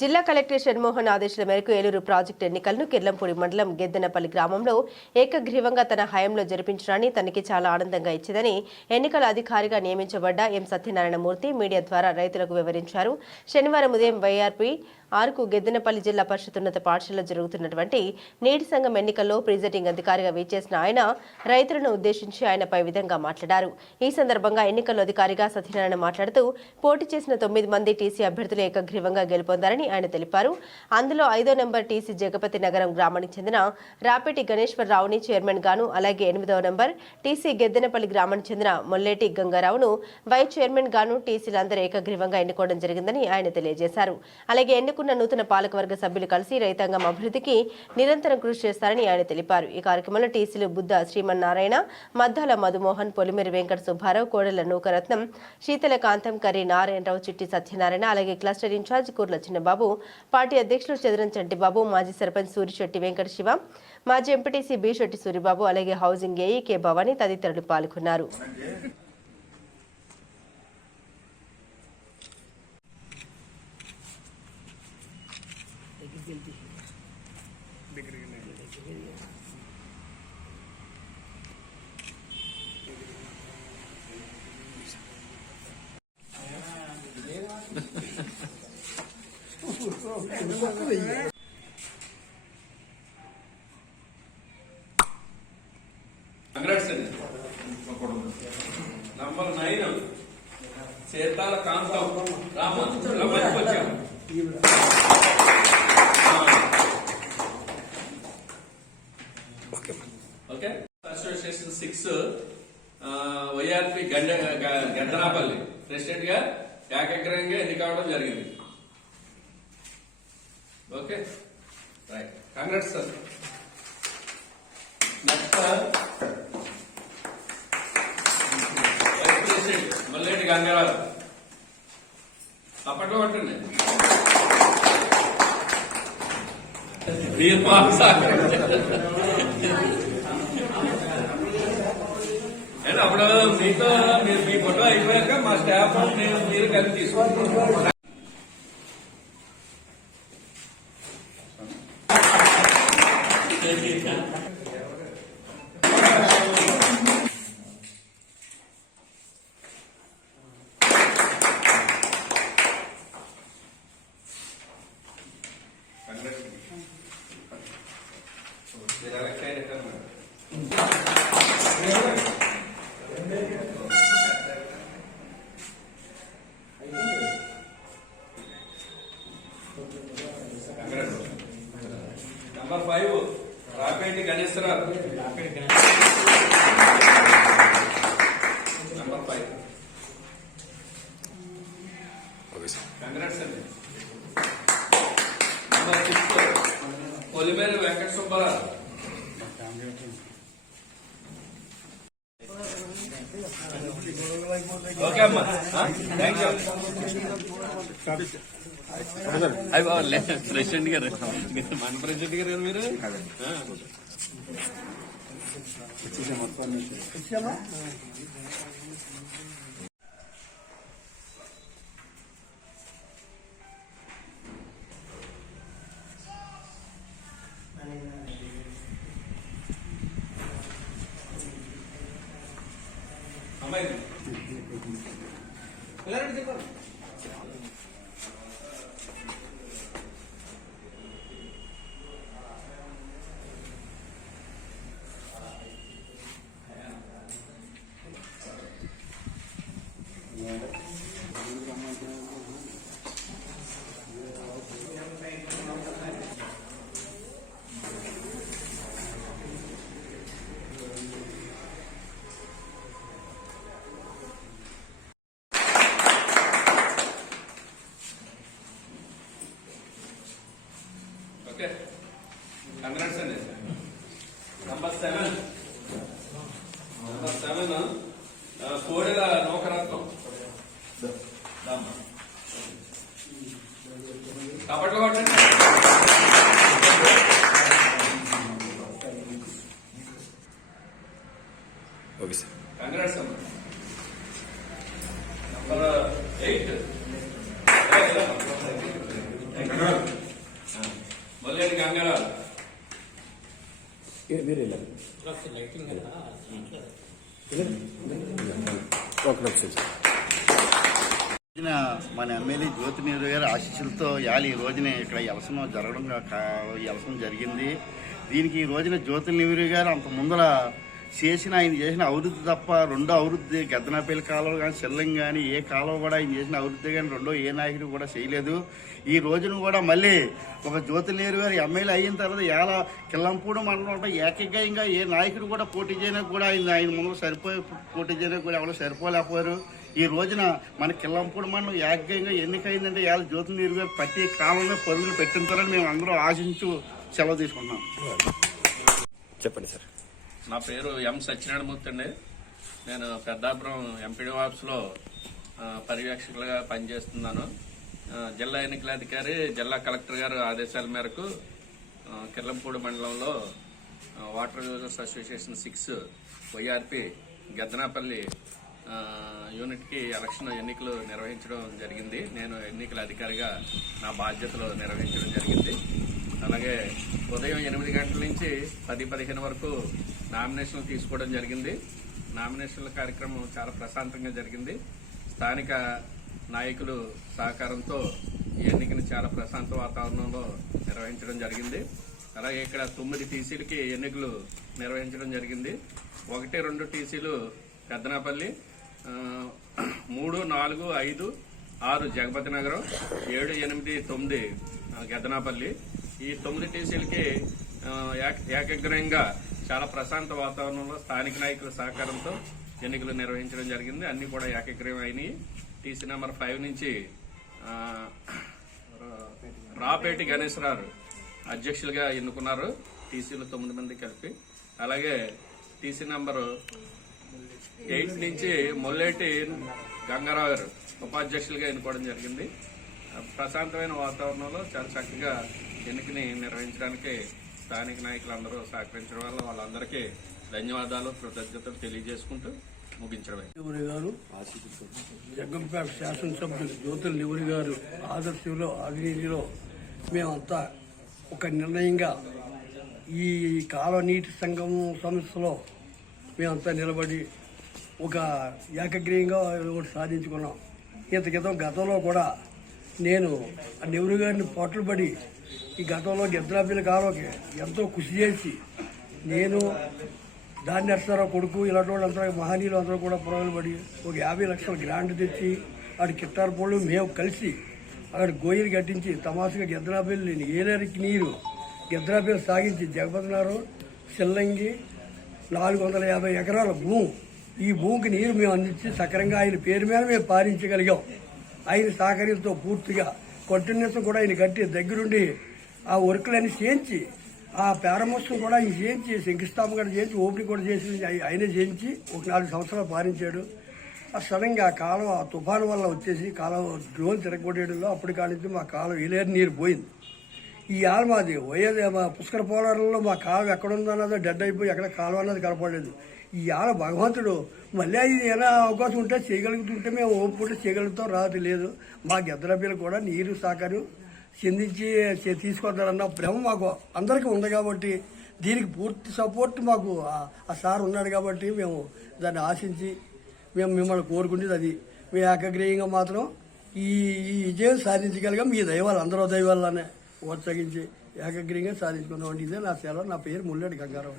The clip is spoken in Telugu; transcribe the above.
జిల్లా కలెక్టర్ షణ్మోహన్ ఆదేశాల మేరకు ఏలూరు ప్రాజెక్టు ఎన్నికలను కిర్లంపూడి మండలం గెద్దెనపల్లి గ్రామంలో ఏకగ్రీవంగా తన హయాంలో జరిపించడాన్ని తనకి చాలా ఆనందంగా ఇచ్చిందని ఎన్నికల అధికారిగా నియమించబడ్డ ఎం సత్యనారాయణమూర్తి మీడియా ద్వారా రైతులకు వివరించారు. శనివారం ఉదయం వైఆర్పీ 6కు గెద్దెనపల్లి జిల్లా పరిషత్ ఉన్నత పాఠశాలలో జరుగుతున్నటువంటి నీటి సంఘం ఎన్నికల్లో ప్రిజైడింగ్ అధికారిగా వీచేసిన ఆయన రైతులను ఉద్దేశించి ఆయనపై విధంగా మాట్లాడారు. ఈ సందర్భంగా ఎన్నికల్లో అధికారిగా సత్యనారాయణ మాట్లాడుతూ పోటీ చేసిన 9 మంది టీసీ అభ్యర్థులు ఏకగ్రీవంగా గెలుపొందారని ఆయన తెలిపారు. అందులో 5వ నెంబర్ టీసీ జగపతి నగరం గ్రామానికి చెందిన రాపేటి గణేశ్వరరావుని చైర్మన్ గాను, అలాగే 8వ నెంబర్ టీసీ గెద్దెనపల్లి గ్రామానికి చెందిన మొల్లేటి గంగారావును వైస్ చైర్మన్ గాను టీసీలందరూ ఏకగ్రీవంగా ఎన్నుకోవడం జరిగిందని ఆయన తెలియజేశారు. అలాగే ఎన్నుకున్న నూతన పాలకవర్గ సభ్యులు కలిసి రైతాంగం అభివృద్ధికి నిరంతరం కృషి చేస్తారని ఆయన తెలిపారు. ఈ కార్యక్రమంలో టీసీలు బుద్ధ శ్రీమన్నారాయణ, మద్దాల మధుమోహన్, పొలిమేరి వెంకట సుబ్బారావు, కోడెల నూకరత్నం, శీతల కాంతం, కర్రీ నారాయణరావు, చిట్టి సత్యనారాయణ, అలాగే క్లస్టర్ ఇన్ఛార్జ్ కూర్ల చిన్నబాబు, పార్టీ అధ్యక్షులు చదరం చంటిబాబు, మాజీ సర్పంచ్ సూరిశెట్టి వెంకట శివ, మాజీ ఎంపీటీసీ బి శెట్టి సూరిబాబు, అలాగే హౌసింగ్ ఏఈ కె భవానీ తదితరులు పాల్గొన్నారు. నంబర్ 9 సేతాల కాంతం వచ్చాము. Okay, association 6 YRP Geddanapalli president గా ఏకగ్రహంగా ఎన్నిక కావడం జరిగింది. Okay, right, Congress sir. Next Malleti Gangarao, అప్పట్లో పట్టండి. అప్పుడు మీతో మీ ఫోటో అయిపోయాక మా స్టాఫ్ మీరు కలిసి తీసుకోండి. Number 5 Rapeti Ganeswararao. Number 5 congrats అండి. నంబర్ 6 పొలిమేరి వెంకట సుబ్బారావు. ఓకే అమ్మా, థ్యాంక్ యూ. ప్రెసిడెంట్ గారు, మన ప్రెసిడెంట్ గారు మీరు అమ్మాయి ఓకే, కంగ్రాట్స్ అండి. నంబర్ 7 కోడెల నూకరత్నం. కబడ్లో పట్టండి. ఓకే సార్, కంగ్రాట్స్ అమ్మా. నంబర్ 8 మొదలెట్టి గంగారావు రోజున మన ఎమ్మెల్యే జ్యోతి నెహ్రూ గారి ఆశీస్సులతో ఈ రోజున ఇక్కడ ఎలసం జరగడం ఎలసం జరిగింది. దీనికి ఈ రోజున జ్యోతి నెహ్రూ గారు అంత ముందర ఆయన చేసిన అభివృద్ధి తప్ప రెండో అభివృద్ధి గద్దనపల్లి కాలువ కానీ చెల్లం కానీ ఏ కాలువ కూడా ఆయన చేసిన అభివృద్ధి కానీ రెండో ఏ నాయకుడు కూడా చేయలేదు. ఈ రోజున కూడా మళ్ళీ ఒక జ్యోతి నెహ్రూ గారు ఎమ్మెల్యే అయిన తర్వాత కిల్లంపూడి మండలం ఏకగ్రీవంగా ఏ నాయకుడు కూడా పోటీ చేయడానికి కూడా ఆయన ముందు పోటీ చేయడానికి కూడా ఎవరు సరిపోలేకపోయారు. ఈ రోజున మన కిల్లంపూడి మండలం ఏకగ్రీవంగా ఎన్నికైందంటే ఇవాళ జ్యోతి నెహ్రూ గారు ప్రతి కాలంలో పరుగులు పెట్టించాలని మేము అందరూ ఆశించు సెలవు తీసుకుంటున్నాం. చెప్పండి సార్. నా పేరు ఎం సత్యనారాయణమూర్తి అండి. నేను పెద్దాపురం ఎంపీడీ ఆఫీస్లో పర్యవేక్షకులుగా పనిచేస్తున్నాను. జిల్లా ఎన్నికల అధికారి జిల్లా కలెక్టర్ గారు ఆదేశాల మేరకు కిర్లంపూడి మండలంలో వాటర్ యూజర్స్ అసోసియేషన్ 6 వైఆర్పి గద్దనాపల్లి యూనిట్కి ఎన్నికలు నిర్వహించడం జరిగింది. నేను ఎన్నికల అధికారిగా నా బాధ్యతలు నిర్వహించడం జరిగింది. అలాగే ఉదయం 8 గంటల నుంచి 10-15 వరకు నామినేషన్లు తీసుకోవడం జరిగింది. నామినేషన్ల కార్యక్రమం చాలా ప్రశాంతంగా జరిగింది. స్థానిక నాయకులు సహకారంతో ఈ ఎన్నికను చాలా ప్రశాంత వాతావరణంలో నిర్వహించడం జరిగింది. అలాగే ఇక్కడ 9 టీసీలకి ఎన్నికలు నిర్వహించడం జరిగింది. 1, 2 టీసీలు పెద్దనాపల్లి, 3, 4, 5, 6 జగపతి నగరం, 7, 8, 9 గద్దనాపల్లి. ఈ 9 టీసీలకి ఏకగ్రహంగా చాలా ప్రశాంత వాతావరణంలో స్థానిక నాయకుల సహకారంతో ఎన్నికలు నిర్వహించడం జరిగింది. అన్ని కూడా ఏకగ్రీవం అయినాయి. టీసీ నెంబర్ 5 నుంచి రాపేటి గణేశ్వరరావు అధ్యక్షులుగా ఎన్నుకున్నారు. టీసీలు 9 మంది కలిపి. అలాగే టీసీ నెంబరు 8 నుంచి మొల్లేటి గంగారావు గారు ఉపాధ్యక్షులుగా ఎన్నుకోవడం జరిగింది. ప్రశాంతమైన వాతావరణంలో చాలా చక్కగా ఎన్నికని నిర్వహించడానికి స్థానిక నాయకులందరూ సహకరించడం వల్ల వాళ్ళందరికీ ధన్యవాదాలు, కృతజ్ఞతలు తెలియజేసుకుంటూ ముగించడమే. గారు జగ్గంపేట శాసనసభ్యులు జ్యోతి నెహ్రూ గారు ఆదర్శంలో అవినీతిలో మేమంతా ఒక నిర్ణయంగా ఈ కాలువ నీటి సంఘం సంస్థలో మేమంతా నిలబడి ఒక ఏకగ్రీయంగా ఒకటి సాధించుకున్నాం. ఇంత క్రితం గతంలో కూడా నేను ఆ నెహ్రూ గారిని పట్టుబడి ఈ గతంలో గద్దరాపల్లి కాలువకి ఎంతో కృషి చేసి నేను దాన్ని నర్సరావు కొడుకు ఇలాంటి వాళ్ళంతా మహనీయులు అందరూ కూడా పురుగులు పడి ఒక 50 లక్షల గ్రాంట్ తెచ్చి అక్కడ కిట్టారపళ్ళు మేము కలిసి అక్కడ గోయిలు కట్టించి తమాసుగా గద్దరాపల్లి ఏలేరికి నీరు గద్దరాపల్లి సాగించి జగపతినారు సిల్లంగి 450 ఎకరాల భూమి, ఈ భూమికి నీరు మేము అందించి సక్రంగా ఆయన పేరు మీద మేము పాలించగలిగాం. ఆయన సహకారంతో పూర్తిగా కంటిన్యూస్ కూడా ఆయన కట్టి దగ్గరుండి ఆ వర్కులన్నీ చేయించి ఆ ప్రారంభోత్సవం కూడా ఆయన చేయించి శంకుస్థాపన కూడా చేయించి ఓపెనింగ్ కూడా చేసి ఆయనే చేయించి ఒక 4 సంవత్సరాలు పాలించాడు. సడన్గా ఆ కాలం ఆ తుఫాను వల్ల వచ్చేసి కాలం డ్రోన్ తిరగొట్టేయడంలో అప్పటి కానించి మా కాలం ఇలేరు నీరు పోయింది. ఈ ఆల మాది మా పుష్కర పోలారంలో మా కాలం ఎక్కడుందన్నదో డెడ్ అయిపోయి ఎక్కడ కాలం అన్నది కనపడలేదు. ఈ ఆల భగవంతుడు మళ్ళీ ఇది ఏమైనా అవకాశం ఉంటే చేయగలుగుతుంటే మేము ఓపుకుంటే చేయగలుగుతాం, రాదు లేదు. మా గద్దరపల్లి కూడా నీరు సహకారం చెందించి తీసుకొద్దారన్న భ్రమ మాకు అందరికీ ఉంది కాబట్టి దీనికి పూర్తి సపోర్ట్ మాకు ఆ సార్ ఉన్నాడు కాబట్టి మేము దాన్ని ఆశించి మేము మిమ్మల్ని కోరుకునేది అది. మేము ఏకగ్రీయంగా మాత్రం ఈ విజయం సాధించగలిగాం. మీ దైవాలు అందరూ దైవాలనే ప్రోత్సహించి ఏకగ్రీయంగా సాధించుకున్నాం. ఇదే నా సెలవు. నా పేరు ముల్లెడి గంగారావు.